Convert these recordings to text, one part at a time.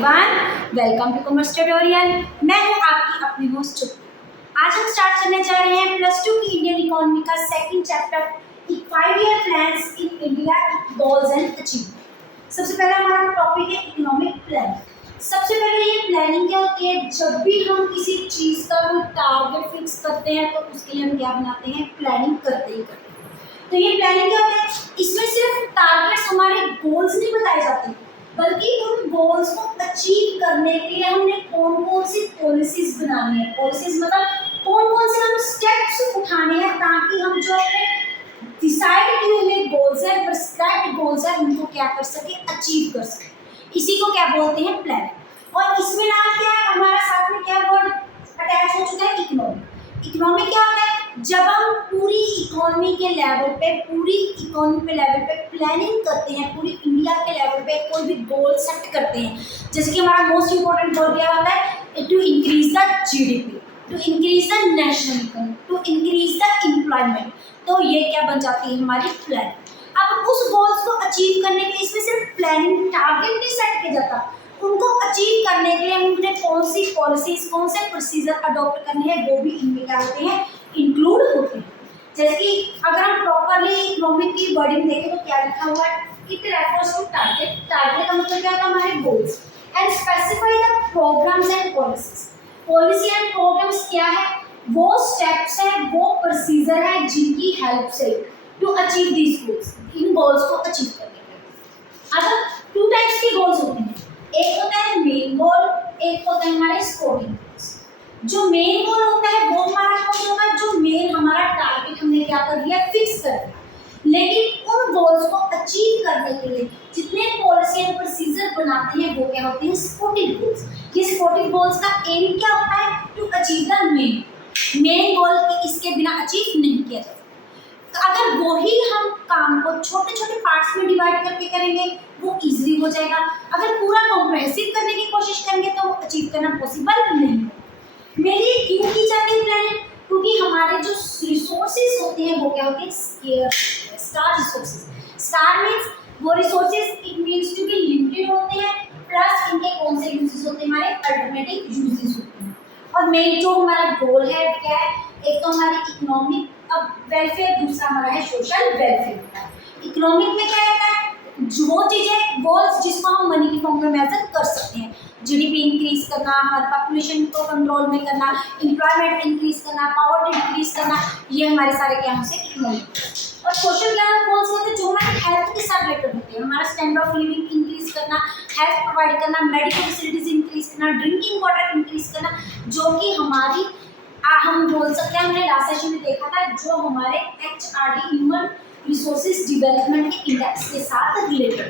Everyone, welcome to commerce tutorial. मैं हूं आपकी अपनी होस्ट। आज हम स्टार्ट करने जा रहे हैं +2 की इंडियन इकोनॉमी का second chapter 5 year plans in India, goals and achievement. सबसे पहला हमारा टॉपिक है इकोनॉमिक प्लानिंग। सबसे पहले ये प्लानिंग क्या होती है? जब भी हम किसी चीज़ का कोई टारगेट फिक्स करते हैं तो उसके लिए हम क्या बनाते हैं? प्लानिंग करते ही करते हैं। तो ये प्लानिंग क्या होता है? इसमें सिर्फ टारगेट्स, हमारे गोल्स नहीं बताए जाते, बल्कि उन गोल्स को अचीव करने के लिए हमने कौन कौन सी पॉलिसीज बनानी है। पॉलिसीज मतलब कौन कौन से हम स्टेप्स उठाने हैं ताकि हम जो अपने डिसाइड किए हुए गोल्स है, प्रिस्क्राइब्ड गोल्स है, उनको क्या कर सके? अचीव कर सके। इसी को क्या बोलते हैं? प्लानिंग। और इसमें ना क्या है, हमारा साथ में क्या वर्ड अटैच हो चुका है? इकोनॉमी। इकोनॉमी क्या होता है? जब हम पूरी इकोनॉमी के लेवल पे, पूरी इकोनॉमी पे लेवल पे प्लानिंग करते हैं, पूरी इंडिया के लेवल पे कोई भी गोल सेट करते हैं, जैसे कि हमारा मोस्ट इंपॉर्टेंट गोल क्या होता है? To increase the GDP, to increase the national income, to increase the employment. तो ये क्या बन जाती है? हमारी प्लानिंग। अब उस गोल्स को अचीव करने के लिए इसमें सिर्फ प्लानिंग, टारगेट नहीं सेट किया जाता, उनको अचीव करने के लिए हमने कौन सी पॉलिसीज, कौन से प्रोसीजर अडॉप्ट करने हैं, वो भी इनमें क्या होते हैं? इंक्लूड होते हैं। जैसे कि अगर हम प्रॉपरली इकोनॉमिक की वर्डिंग देखें तो क्या लिखा हुआ है? It refers to target. Target का मतलब क्या होता है? हमारे goals and specify the programmes and policies. Policy and programmes क्या है? वो स्टेप्स हैं, वो प्रोसीजर है जिनकी हेल्प से टू अचीव दीज गोल्स, इन गोल्स को अचीव करने के लिए। अब 2 टाइप्स के गोल्स होते हैं, एक होता है मेन गोल, एक होता है हमारे स्पोर्टिंग गोल्स। जो मेन गोल होता है वो हमारा कौन होगा? जो मेन हमारा टारगेट हमने क्या कर दिया? फिक्स कर दिया। लेकिन उन गोल्स को अचीव करने के लिए जितने पॉलिसी एंड प्रोसीजर बनाते हैं वो क्या होते हैं? Sporting goals. ये स्पोर्टिंग गोल्स का एम क्या होता है? To achieve the main goal. इसके बिना अचीव नहीं किया जाता। तो अगर वही हम काम को छोटे छोटे पार्ट्स में डिवाइड करके करेंगे वो इजीली हो जाएगा। अगर पूरा कॉम्प्रिहेंसिव करने की कोशिश करेंगे तो वो अचीव करना पॉसिबल नहीं है। मेरी क्यों की जाती है प्लानिंग? क्योंकि हमारे जो रिसोर्सेज होते हैं वो क्या होते हैं? Star resources. स्टार मीन्स वो resources, it means to be limited होते हैं, प्लस इनके कौन से यूजेस होते हैं? हमारे अल्टरनेटिव यूजेस होते हैं। और मेन जो हमारा गोल है क्या है? एक तो हमारी इकोनॉमिक वेलफेयर, दूसरा हमारा है सोशल वेलफेयर। इकोनॉमिक में क्या रहता है? वो चीजें, गोल्स जिसको हम मनी की फॉर्म में मेजर कर सकते हैं। जीडीपी इंक्रीज करना, हमारे पॉपुलेशन को कंट्रोल में करना, एम्प्लॉयमेंट इंक्रीज करना, पॉवर्टी डिक्रीज करना, ये हमारे सारे क्या होते हैं? इकोनॉमिक। और सोशल गोल्स होते हैं जो हमारे हेल्थ के साथ रिलेटेड होते हैं। हमारा स्टैंडर्ड ऑफ लिविंग इंक्रीज करना, हेल्थ प्रोवाइड करना, मेडिकल फैसिलिटीज इंक्रीज करना, ड्रिंकिंग वाटर इंक्रीज करना, जो कि हमारी हम बोल सकते हैं, हमने लास्ट सेशन में देखा था, जो हमारे HRD ह्यूमन रिसोर्सेज डेवलपमेंट के इंडेक्स के साथ रिलेटेड।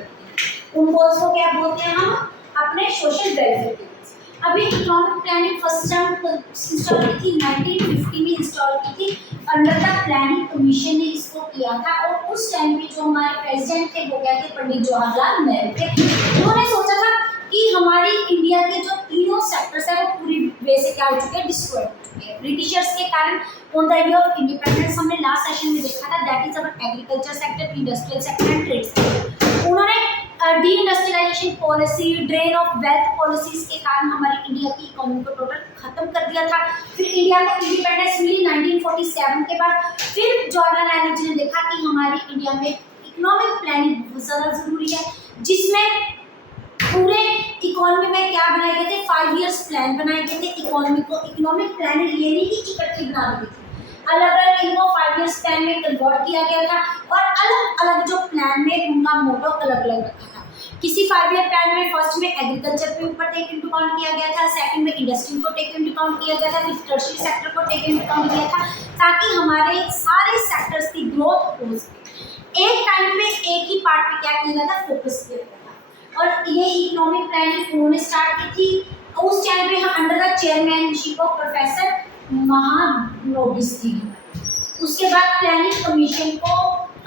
उन गोल्स को क्या बोलते हैं? हम अपने सोशल वेलफेयर के गोल्स। अभी economic planning first time install की थी 1950 में इंस्टॉल की थी, अंडर द प्लानिंग कमीशन ने इसको किया था। और उस टाइम पे जो हमारे प्रेसिडेंट थे वो क्या थे? पंडित जवाहरलाल नेहरू थे। उन्होंने सोचा था कि हमारी इंडिया के जो तीनों सेक्टर्स है वो पूरी वे से क्या हो चुके हैं? डिस्ट्रॉय हो चुके हैं ब्रिटिशर्स के कारण। On the day of independence हमने लास्ट सेशन में देखा था, that is our agriculture sector, industrial sector and trade sector. उन्होंने deindustrialization policy, drain of wealth policies के कारण हमारी इंडिया की इकोनॉमी को टोटल खत्म कर दिया था। फिर इंडिया को इंडिपेंडेंस मिली 1947 के बाद। फिर जवाहरलाल नेहरू जी ने देखा कि हमारी इंडिया में इकोनॉमिक प्लानिंग बहुत ज़्यादा जरूरी है, जिसमें पूरे इकोनॉमी में क्या बनाए गए थे? 5 ईयर्स प्लान बनाए गए थे। इकोनॉमी को इकोनॉमिक प्लानिंग ये नहीं कि इकट्ठी बना दी थी, अलग अलग इनको 5 ईयर्स प्लान में कन्वर्ट किया गया था। और अलग अलग जो प्लान में उनका मोटो अलग अलग रखा था। किसी 5 ईयर प्लान में फर्स्ट में एग्रीकल्चर पे ऊपर टेक इनटू अकाउंट किया गया था, सेकंड में इंडस्ट्री को टेक इनटू अकाउंट किया गया था, फिर टर्शियरी सेक्टर को टेक इनटू अकाउंट किया था, ताकि हमारे सारे सेक्टर्स की ग्रोथ हो सके। एक टाइम में एक ही पार्ट पे क्या किया गया था? फोकस किया गया था। और ये इकोनॉमिक प्लानिंग उन्होंने स्टार्ट की थी उस टाइम पे, हम under the chairmanship of professor Mahalanobis थी। उसके बाद प्लानिंग कमीशन को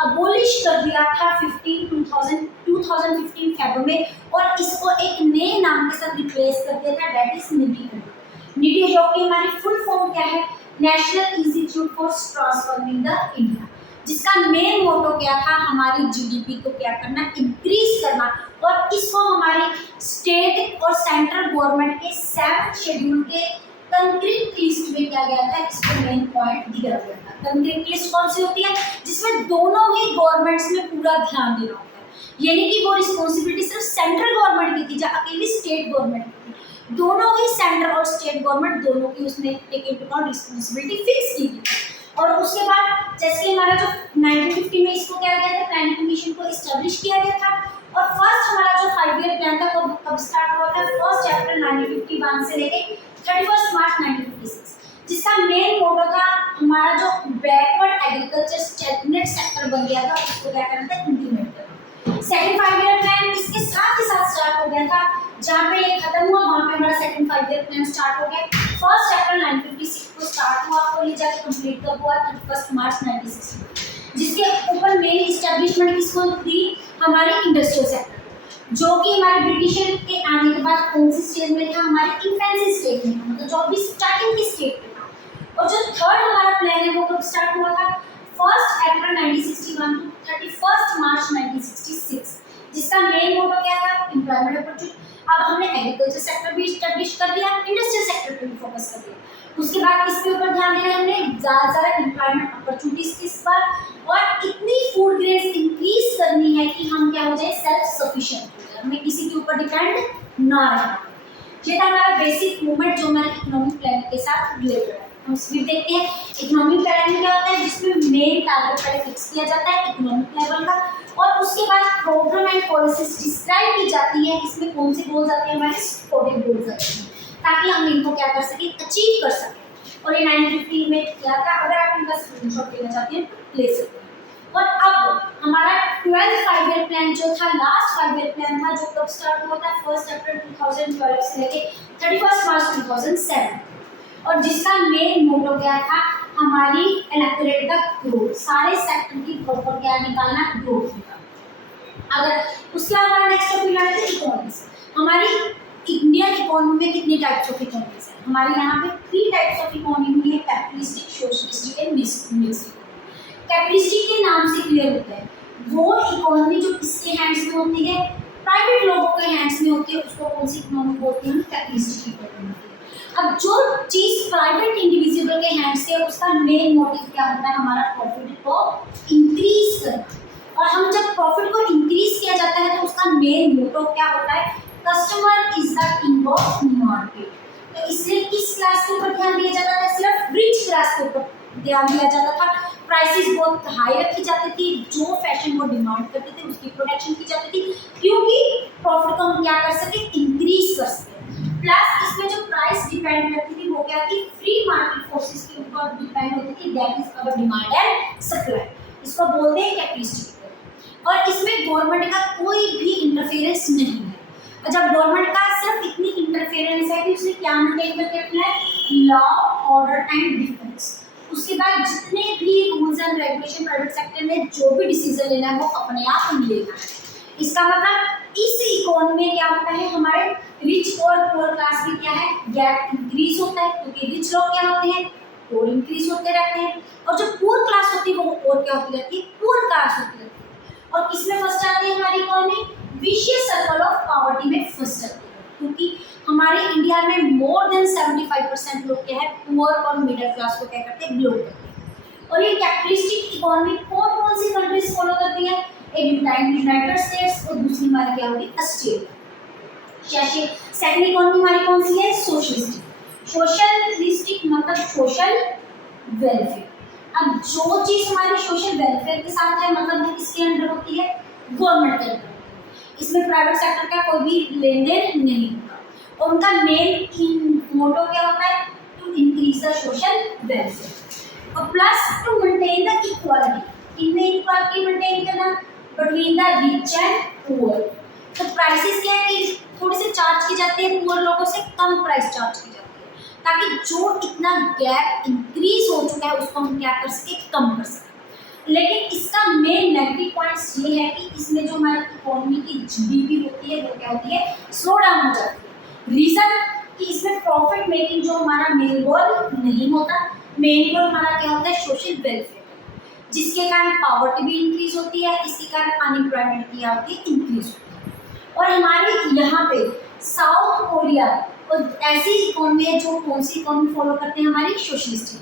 अबोलिश कर दिया था 2015 फेब में, और इसको एक नए नाम के साथ रिप्लेस कर दिया था, दैट इज निटी। निटी जो कि हमारी फुल फॉर्म क्या है? National institute for transforming the India. जिसका मेन मोटो क्या था, हमारी जीडीपी को क्या करना, इंक्रीज करना। और इसको हमारी स्टेट और सेंट्रल गवर्नमेंट के 7 शेड्यूल के कंक्रीट लिस्ट में क्या गया था, इसको मेन पॉइंट दिया गया था। कंक्रीट लिस्ट कौन सी होती है, जिसमें दोनों ही गवर्नमेंट्स में पूरा ध्यान देना होता है, यानी कि वो रिस्पॉन्सिबिलिटी सिर्फ सेंट्रल गवर्नमेंट की थी या अकेली स्टेट गवर्नमेंट की थी, दोनों ही सेंट्रल और स्टेट गवर्नमेंट दोनों की उसने take into account responsibility fix की थी। और उसके बाद जैसे हमारा जो 1950 में इसको क्या गया था, प्लानिंग कमीशन को एस्टेब्लिश किया गया था। और फर्स्ट हमारा जो 5 ईयर प्लान था कब स्टार्ट हुआ था, फर्स्ट अप्रैल 1951 से लेके 31 मार्च 1956, जिसका मेन मोटो था हमारा जो बैकवर्ड एग्रीकल्चर स्टेटनेट सेक्टर बन गया था, उसको क्या करना था, इंप्लीमेंट करना। सेकंड 5 ईयर प्लान इसके साथ ही साथ स्टार्ट हो गया था, जहाँ पे ये खत्म हुआ वहाँ पे हमारा सेकंड 5 ईयर प्लान स्टार्ट हो गया। फर्स्ट अप्रैल 1956 को स्टार्ट हुआ और ये जाके कंप्लीट कब हुआ, 31 मार्च 1960, जिसके ऊपर मेन एस्टेब्लिशमेंट किसको थी, हमारी इंडस्ट्रियल सेक्टर, जो कि हमारे ब्रिटिशर के आने के बाद कौन सी स्टेज में था, हमारे इन्फेंसी स्टेज में, मतलब जो अभी स्टार्टिंग की स्टेज में था। और जो थर्ड हमारा प्लान है वो कब स्टार्ट हुआ था, फर्स्ट अप्रैल 1961 टू 31 मार्च 1966, जिसका मेन मोटो क्या था, एम्प्लॉयमेंट अपॉर्चुनिटी। अब हमने एग्रीकल्चर सेक्टर भी एस्टेब्लिश कर दिया, इंडस्ट्रियल सेक्टर पे भी फोकस कर दिया। उसके बाद किसके ऊपर ध्यान देना है, हमने ज़्यादा एम्प्लॉयमेंट अपॉर्चुनिटीज किस पर, और इतनी फूड ग्रेड्स इंक्रीज करनी है कि हम क्या हो जाए, सेल्फ सफिशिएंट हो जाए, हमें किसी के ऊपर डिपेंड ना रहना। ये था हमारा बेसिक मूवमेंट जो हमारे इकोनॉमिक प्लानिंग के साथ रिलेटेड है। हम इसमें देखते हैं इकोनॉमिक प्लानिंग क्या होता है, जिसमें मेन टारगेट पहले फिक्स किया जाता है इकोनॉमिक लेवल का, और उसके बाद प्रोग्राम एंड पॉलिसीज डिस्क्राइब की जाती है। इसमें कौन से गोल्स आते हैं, हमारे सपोर्टिव गोल्स आते हैं, ताकि हम इनको क्या कर सकें, अचीव कर सकें। और ये 1950 में किया था। अगर आप इनका स्क्रीनशॉट लेना चाहते हैं तो ले सकते हैं। और अब हमारा 12th 5 ईयर प्लान जो था, लास्ट 5 ईयर प्लान था, जो कब स्टार्ट हुआ था, 1 अप्रैल 2012 से लेके 31 मार्च 2007, और जिसका मेन मोटो क्या था, हमारी इलेक्टोरेट का ग्रोथ, सारे सेक्टर की प्रॉपर क्या निकालना, ग्रोथ निकालना। अगर उसके बाद हमारा नेक्स्ट टॉपिक आता है इकोनॉमिक्स। हमारी इंडियन इकोनॉमी में कितने टाइप्स ऑफ इकोनॉमिक्स है, हमारे यहाँ पे 3 टाइप्स ऑफ इकोनॉमी है, capitalistic, socialistic and mixed. Capitalistic के नाम से क्लियर होता है, वो इकोनॉमी जो किसके हैंड्स में होती है, प्राइवेट लोगों के हैंड्स में होती है, उसको कौन सी इकोनॉमी बोलते हैं, कैपिटलिस्टिक इकोनॉमी। अब जो चीज प्राइवेट इंडिविजुअल के हैंड्स से, उसका मेन मोटिव क्या होता है, हमारा प्रॉफिट को इंक्रीज करना। और हम जब प्रॉफिट को इंक्रीज किया जाता है तो उसका मेन मोटो क्या होता है, customer is the king of market. तो इसलिए किस क्लास के ऊपर ध्यान दिया जाता था, सिर्फ रिच क्लास के ऊपर ध्यान दिया जाता था। प्राइसेस बहुत हाई रखी जाती थी, जो फैशन को डिमांड करते थे उसकी प्रोडक्शन की जाती थी, क्योंकि प्रॉफिट को हम क्या कर सके, इंक्रीज कर सके। प्लस इसमें जो प्राइस डिपेंड करती थी वो क्या थी, फ्री मार्केट फोर्सेस के ऊपर डिपेंड होती थी, that is our demand and supply. इसको बोलते हैं कैपिटलिस्टिक। और इसमें गवर्नमेंट का कोई भी इंटरफेरेंस नहीं है। और जब गवर्नमेंट का सिर्फ इतनी इंटरफेरेंस है कि उसने क्या मेंटेन करके रखना है, लॉ, ऑर्डर एंड डिफेंस। उसके बाद जितने भी rules and regulation private sector में जो भी डिसीजन लेना है वो अपने आप लेना है। इसका मतलब इस इकोनॉमी में क्या होता है, हमारे रिच और पुअर क्लास में क्या है, गैप इंक्रीज होता है, क्योंकि रिच लोग क्या होते हैं, और इंक्रीज होते रहते हैं, और जो पुअर क्लास होती है वो और क्या होती रहती है, पुअर क्लास होती रहती है। और किसमें फंस जाती है हमारी economy, vicious circle of poverty में फंस जाती है, क्योंकि हमारे इंडिया में मोर देन 75% लोग क्या है, पुअर और मिडिल क्लास को क्या करते हैं, बिलोंग करते हैं। और ये कैपिटलिस्टिक इकोनॉमी कौन कौन सी कंट्रीज फॉलो करती है, एक यूनाइटेड स्टेट्स और दूसरी हमारी क्या होगी, ऑस्ट्रेलिया। सेकंड इकोनॉमी हमारी कौन सी है, सोशलिस्टिक। सोशलिस्टिक मतलब सोशल वेलफेयर। अब जो चीज हमारी सोशल वेलफेयर के साथ है, मतलब वो किसके अंडर होती है, गवर्नमेंट के अंडर। इसमें प्राइवेट सेक्टर का कोई भी लेन देन नहीं होता। और उनका मेन मोटो क्या होता है, to increase the social welfare और plus to maintain the equality. इनमें इक्वालिटी मेंटेन करना between the rich and poor. तो प्राइसेस क्या है कि थोड़ी सी चार्ज की जाती है, पुअर लोगों से कम प्राइस चार्ज की जाती है, ताकि जो इतना गैप इंक्रीज हो चुका है उसको हम क्या कर सके, कम कर सकें। लेकिन इसका मेन नेगेटिव पॉइंट्स ये है कि इसमें जो हमारी इकोनॉमी की जीडीपी होती है वो क्या होती है, स्लो डाउन हो जाती है। रीजन कि इसमें प्रॉफिट मेकिंग जो हमारा मेन गोल नहीं होता, मेन गोल हमारा क्या होता है, सोशल वेलफेयर। जिसके कारण पॉवर्टी भी इंक्रीज होती है, इसके कारण अनएम्प्लॉयमेंट की अवधि इंक्रीज होती है। और हमारे यहाँ पे साउथ कोरिया और ऐसी इकोनॉमी है जो कौन सी इकोनॉमी फॉलो करते हैं, हमारी सोशलिस्ट।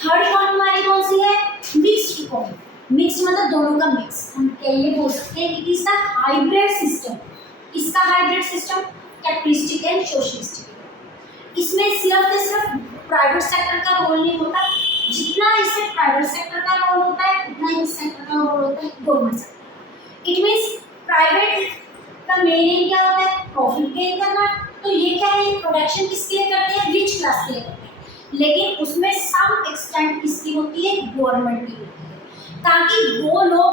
थर्ड इकोनॉमी हमारी कौन सी है, मिक्स्ड इकोनॉमी। मिक्स मतलब दोनों का मिक्स, हम ये बोल सकते हैं कि इसका हाइब्रिड सिस्टम। इसका hybrid system capitalistic and socialistic. इसमें सिर्फ प्राइवेट सेक्टर का रोल नहीं होता, जितना इसमें प्राइवेट सेक्टर का रोल होता है उतना ही इस सेक्टर का रोल होता है government sector. It means private का मेन एम क्या होता है, प्रॉफिट गेन करना। तो ये क्या है, प्रोडक्शन किसके लिए करते हैं, रिच क्लास के लिए करते हैं, लेकिन उसमें सम एक्सटेंट किसकी होती है, गवर्नमेंट की होती है, ताकि वो लोग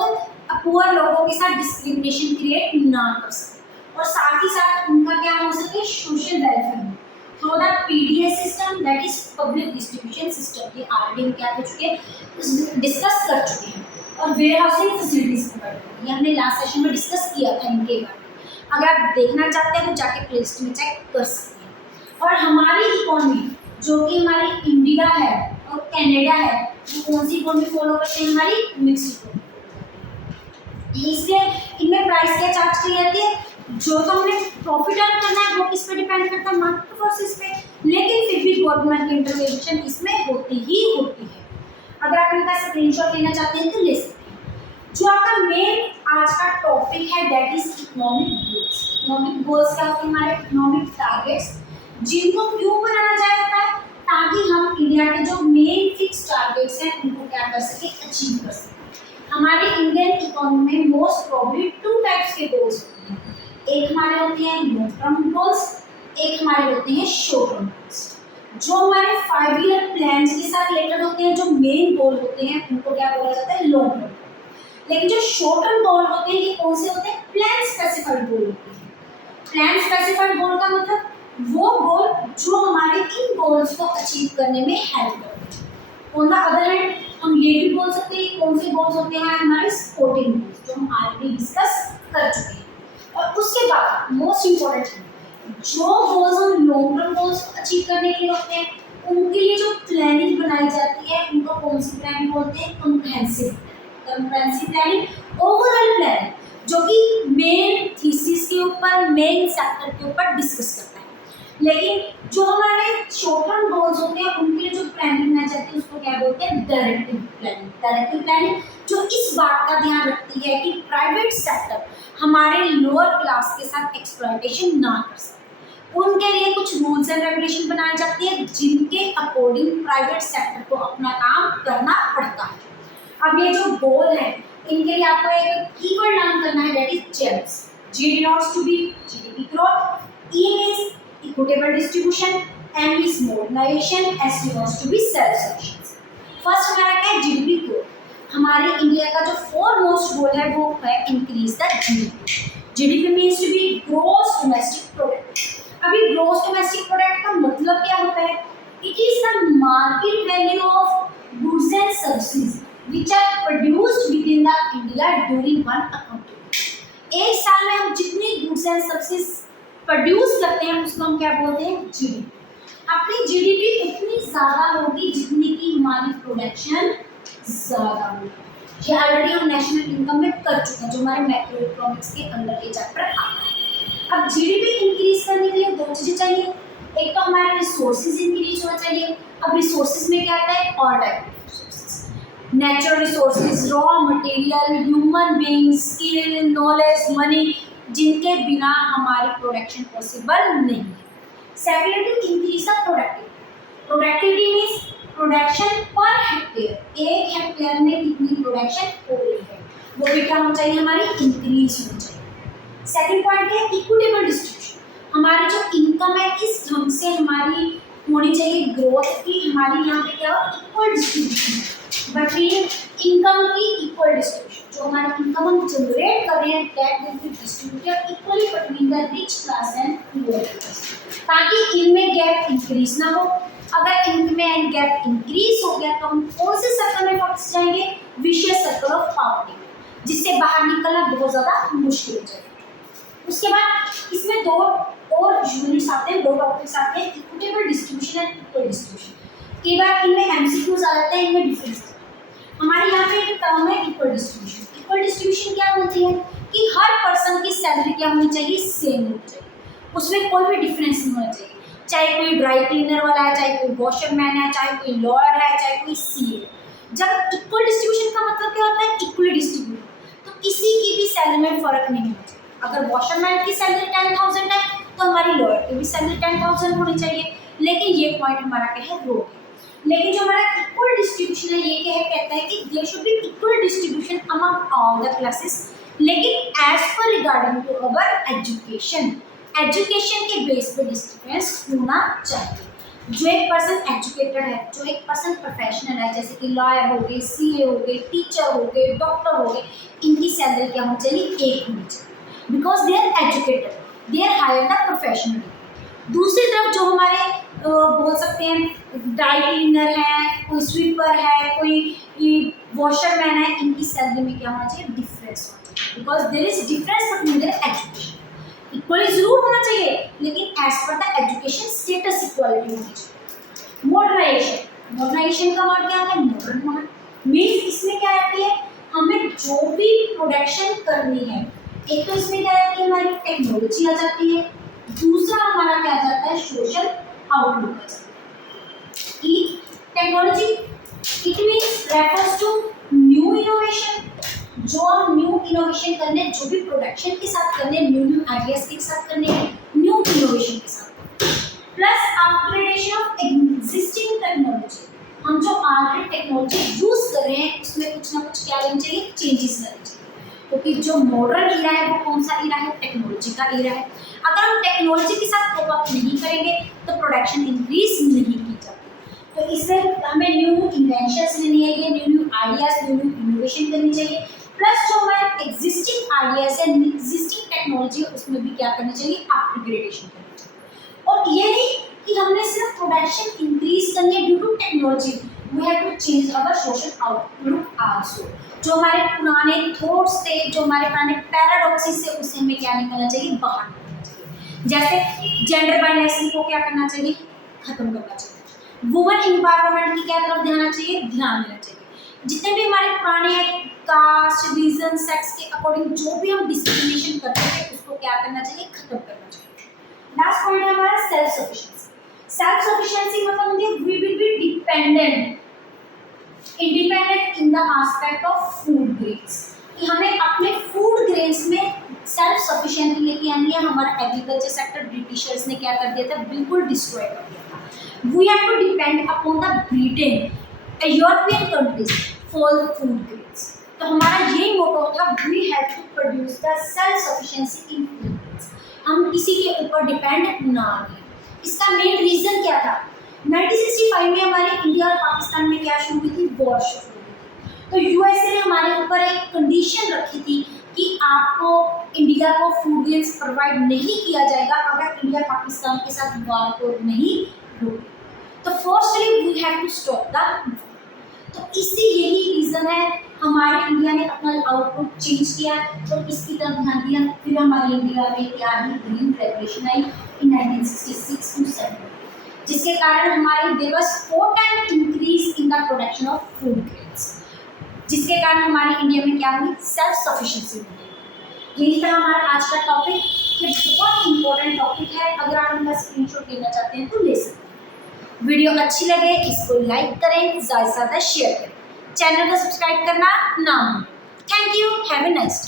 पुअर लोगों के साथ डिस्क्रिमिनेशन क्रिएट ना कर सके और साथ ही साथ उनका क्या हो सके, social welfare through the PDS system, that is public distribution system. ये ऑलरेडी हम क्या कर चुके हैं, डिस्कस कर चुके हैं। और वेयर हाउसिंग फैसिलिटीज के बारे में ये हमने लास्ट सेशन में डिस्कस किया था इनके बारे में। अगर आप देखना चाहते हैं तो जाके प्लेलिस्ट में चेक कर सकते हैं। और हमारी इकोनॉमी जो कि हमारी इंडिया है और कनाडा है, वो कौन सी इकोनॉमी फॉलो करते हैं, हमारी मिक्स्ड इकोनॉमी। इसलिए इनमें प्राइस क्या चार्ज की जाती है, जो तो हमें प्रॉफिट अर्न करना है वो किस पे डिपेंड करता है, मार्केट फोर्सेस पे, लेकिन फिर भी गवर्नमेंट की इंटरवेंशन इसमें होती ही होती है। अगर आप इनका स्क्रीनशॉट लेना चाहते हैं तो ले सकते हैं। जो आपका मेन आज का टॉपिक है that is economic goals. Economic goals क्या होते हैं, हमारे इकोनॉमिक टारगेट्स, जिनको क्यों बनाना जाता है, ताकि हम इंडिया के जो मेन फिक्स टारगेट्स हैं उनको क्या कर सके, अचीव कर सके। हमारे इंडियन इकोनॉमी में मोस्ट प्रोबेबली 2 टाइप्स के गोल्स होते हैं। एक हमारे होते हैं लॉन्ग टर्म गोल्स, एक हमारे होते हैं शॉर्ट टर्म गोल्स। जो हमारे 5 ईयर प्लान के साथ रिलेटेड होते हैं, जो मेन गोल होते हैं उनको क्या बोला जाता है, लॉन्ग टर्म। लेकिन जो शॉर्ट टर्म गोल होते हैं ये कौन से होते हैं, प्लान स्पेसिफाइड गोल होते हैं। प्लान स्पेसिफाइड गोल का मतलब वो गोल जो हमारे इन गोल्स को अचीव करने में हेल्प करते हैं। ऑन द अदर हैंड हम ये भी बोल सकते हैं कौन से गोल्स होते हैं, हमारे स्पोर्टिंग गोल्स, जो हम ऑलरेडी डिस्कस कर चुके हैं। और उसके बाद मोस्ट इम्पोर्टेंट जो गोल्स हम लॉन्ग टर्म गोल्स अचीव करने के लिए होते हैं, उनके लिए जो प्लानिंग बनाई जाती है उनको कौन सी प्लानिंग बोलते हैं, कॉम्प्रिहेंसिव प्लानिंग, ओवरऑल प्लानिंग, जो कि मेन थीसिस के ऊपर, मेन सेक्टर के ऊपर डिस्कस करता है। लेकिन जो हमारे शॉर्ट टर्म गोल्स होते हैं उनके लिए जो प्लानिंग बनाई जाती है उसको क्या बोलते हैं, डायरेक्टिव प्लानिंग। डायरेक्टिव प्लानिंग जो इस बात का ध्यान रखती है कि प्राइवेट सेक्टर हमारे लोअर क्लास के साथ एक्सप्लॉयटेशन ना कर सके। उनके लिए कुछ रूल्स एंड रेगुलेशन बनाए जाते हैं जिनके अकॉर्डिंग प्राइवेट सेक्टर को अपना काम करना पड़ता है। अब ये जो गोल है इनके लिए आपको एक कीवर्ड लर्न करना है, that is GEMS. G denotes to be GDP growth, E means equitable distribution, M means modernisation, S denotes to be self sufficiency. First हमारा क्या है, जीडीपी ग्रोथ। हमारे इंडिया का जो फोरमोस्ट गोल है वो है increase the GDP. GDP means to be gross domestic product. अभी ग्रॉस डोमेस्टिक प्रोडक्ट का मतलब क्या होता है, it is the market value of goods and services which are produced within the India during one accounting year। एक साल में हम जितनी गुड्स एंड सर्विसेज प्रोड्यूस करते हैं उसको हम क्या बोलते हैं, जीडीपी। अपनी जीडीपी उतनी ज़्यादा होगी जितनी की हमारी प्रोडक्शन ज़्यादा होगी। ये ऑलरेडी हम नेशनल इनकम में कर चुके हैं, जो हमारे मैक्रो इकोनॉमिक्स के अंदर ये चैप्टर आता है। अब जीडीपी इंक्रीज करने के लिए 2 चीज़ें चाहिए, एक तो हमारे रिसोर्सेज इंक्रीज होना चाहिए। अब रिसोर्सेज में क्या आता है, all type natural resources, raw material, human beings, skill, knowledge, money, जिनके बिना हमारी प्रोडक्शन पॉसिबल नहीं है। Secondly increase the productivity. Productivity means production per hectare, एक हेक्टेयर में कितनी प्रोडक्शन हो रही है वो भी क्या होना चाहिए, हमारी इंक्रीज होनी चाहिए। सेकेंड पॉइंट है इक्विटेबल डिस्ट्रीब्यूशन। हमारी जो इनकम है इस ढंग से हमारी होनी चाहिए ग्रोथ की, हमारी यहाँ पे क्या हो, इक्वल डिस्ट्रीब्यूशन बिटवीन इनकम की, इक्वल डिस्ट्रीब्यूशन। जो हमारी इनकम हम जनरेट कर रहे हैं that will be distributed equally between the rich class and poor class, ताकि इनमें गैप इंक्रीज ना हो। अगर इनमें गैप इंक्रीज हो गया तो हम कौन से सर्कल में फंस जाएंगे, विशियस सर्कल ऑफ पॉवर्टी, जिससे बाहर निकलना बहुत ज़्यादा मुश्किल हो जाएगा। उसके बाद इसमें 2 और यूनिट्स आते हैं, 2 टॉपिक्स आते हैं, equitable distribution and equal distribution. कई बार इनमें एमसीक्यूज आ जाते हैं, इनमें डिफरेंस। हमारे यहाँ पे एक टर्म है इक्वल डिस्ट्रीब्यूशन। इक्वल डिस्ट्रीब्यूशन क्या बोलती है कि हर पर्सन की सैलरी क्या होनी चाहिए, सेम होनी चाहिए, उसमें कोई भी डिफरेंस नहीं होना चाहिए। चाहे कोई ड्राई क्लीनर वाला है, चाहे कोई वॉशरमैन है, चाहे कोई लॉयर है, चाहे कोई सीए है। जब इक्वल डिस्ट्रीब्यूशन का मतलब क्या होता है, इक्वली डिस्ट्रीब्यूट, तो किसी की भी सैलरी में फर्क नहीं होना चाहिए। अगर वॉशरमैन की सैलरी 10,000 है तो हमारी लॉयर की भी सैलरी 10,000 होनी चाहिए। लेकिन ये पॉइंट हमारा क्या है, रोग है। लेकिन जो हमारा इक्वल डिस्ट्रीब्यूशन है ये क्या है, कहता है कि there should be equal distribution among all the classes, लेकिन as per regarding to our education, education के बेस पे डिफरेंस होना चाहिए। जो एक पर्सन एजुकेटेड है, जो एक पर्सन प्रोफेशनल है, जैसे कि लॉयर हो गए, सीए हो गए, टीचर हो गए, डॉक्टर हो गए, इनकी सैलरी क्या होनी चाहिए, एक होनी चाहिए, because they are educated, they are higher the professional. दूसरी तरफ जो हमारे बोल सकते हैं ड्राई क्लीनर है, कोई स्वीपर है, कोई वॉशरमैन है, इनकी सैलरी में क्या होना चाहिए, डिफरेंस होना चाहिए, because there is difference between their education. Equally जरूर होना चाहिए, लेकिन एज पर द एजुकेशन स्टेटस इक्वालिटी होनी चाहिए। मॉडर्नाइजेशन, मॉडर्नाइजेशन का वर्ड क्या है, मॉडर्न होना। मीन्स इसमें क्या आती है, हमें जो भी प्रोडक्शन करनी है, एक तो इसमें क्या आती है, हमारी टेक्नोलॉजी आ जाती है, दूसरा हमारा क्या आ जाता है, सोशल आउटलुक आ जाता है। Technology it means refers to new innovation, जो हम न्यू इनोवेशन करने, जो भी प्रोडक्शन के साथ करने, न्यू आइडियाज के साथ करने, न्यू इनोवेशन के साथ, plus upgradation of existing technology. हम जो ऑलरेडी टेक्नोलॉजी यूज कर रहे हैं उसमें कुछ ना कुछ क्या करना चाहिए, चेंजेस करने चाहिए, क्योंकि जो मॉडर्न ईरा है वो कौन सा ईरा है, टेक्नोलॉजी का ईरा है। अगर हम टेक्नोलॉजी के साथ कोप अप नहीं करेंगे तो प्रोडक्शन इंक्रीज नहीं की जाती। तो इससे हमें न्यू इन्वेंशंस लेनी है, ये न्यू आइडियाज, न्यू इनोवेशन करनी चाहिए, प्लस जो हमारे एग्जिस्टिंग आइडियाज है, एग्जिस्टिंग टेक्नोलॉजी है, उसमें भी क्या करना चाहिए, अपग्रेडेशन करनी चाहिए। और ये नहीं कि हमने सिर्फ प्रोडक्शन इंक्रीज करनी है due to technology, we have to change our social outlook also. जो हमारे पुराने थॉट्स थे, जो हमारे पुराने पैराडॉक्सेस थे, उससे हमें क्या निकलना चाहिए, बाहर निकलना चाहिए। जैसे जेंडर बाइनेसी को क्या करना चाहिए, खत्म करना चाहिए। वुमन एम्पावरमेंट की क्या तरफ ध्यान चाहिए, ध्यान देना चाहिए। जितने भी हमारे पुराने कास्ट, रीजन, सेक्स के अकॉर्डिंग जो भी हम डिस्क्रिमिनेशन करते थे, उसको क्या करना चाहिए, खत्म करना चाहिए। लास्ट पॉइंट है हमारा सेल्फ सफिशिएंसी। सेल्फ सफिशिएंसी मतलब होती है we will be dependent, independent in the aspect of food grains, कि हमें अपने फूड ग्रेन्स में सेल्फ सफिशिएंट लेके आनी है। हमारा एग्रीकल्चर सेक्टर ब्रिटिशर्स ने क्या कर दिया था, बिल्कुल डिस्ट्रॉय कर दिया था। We have to depend upon the Britain European countries for food grains. तो हमारा ये मोटो था, we have to produce the self sufficiency in food grains, हम किसी के ऊपर डिपेंड ना रहें। इसका मेन रीजन क्या था, 1965 में हमारे इंडिया और पाकिस्तान में क्या शुरू हुई थी, वॉर शुरू हुई थी। तो यूएसए ने हमारे ऊपर एक कंडीशन रखी थी कि आपको इंडिया को फूड ग्रेन्स प्रोवाइड नहीं किया जाएगा अगर इंडिया पाकिस्तान के साथ वॉर को नहीं रोके। तो firstly we have to stop the war. तो इससे यही रीज़न है हमारे इंडिया ने अपना आउटपुट चेंज किया, तो इसकी तरफ ध्यान दिया। फिर हमारे इंडिया में क्या आई, ग्रीन रेवोल्यूशन आई इन 1966 टू 70, जिसके कारण हमारे there was 4 time increase in the production of food grains, जिसके कारण हमारे इंडिया में क्या हुई, सेल्फ सफिशिएंसी हुई। यही था हमारा आज का टॉपिक। ये बहुत इंपॉर्टेंट टॉपिक है, अगर आप इनका स्क्रीनशॉट लेना चाहते हैं तो ले सकते हैं। वीडियो अच्छी लगे इसको लाइक करें, ज़्यादा से ज़्यादा शेयर करें, चैनल को सब्सक्राइब करना ना भूलें। Thank you, have a nice day.